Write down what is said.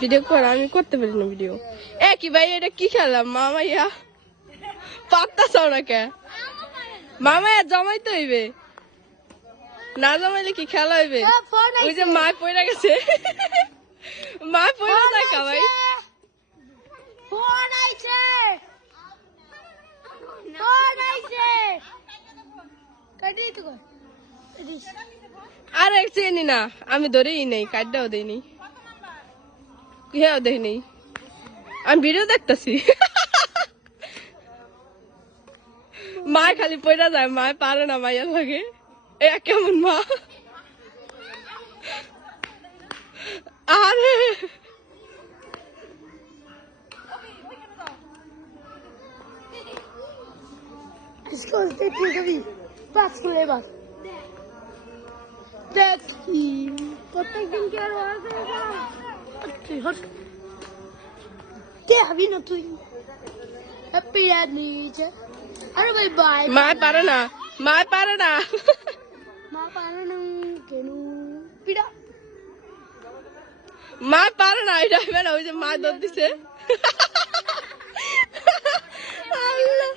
Video কর, আমি করতে পারি না ভিডিও। এ কি ভাই, এটা কি খেলাম? মামাইয়া পাত্তা চাও না কে? মামাইয়া জমাইতে হইবে, না জমাইলে কি খেলা হইবে? ওই যে মা পয়রা গেছে, মা পয়রা দেখা ভাই। আর এক চিনি না, আমি ধরেই নেই, কাটটাও দেয়নি, কেউ দেয়নি, আমি ভিডিও দেখতেছি। মা খালি পয়রা যায়, মা পারে না মাইয়ার লাগে। এ কেমন মা? আরে প্রত্যেকদিন কি আর হবি না তুই? হ্যাপি নিচে। আরে ভাই বাই। মা পারে না, মা পারে না, মা পারে না কেন? পিড়া মা পারে না। এটা ওই যে মা দৌড় দিছে। আল্লাহ।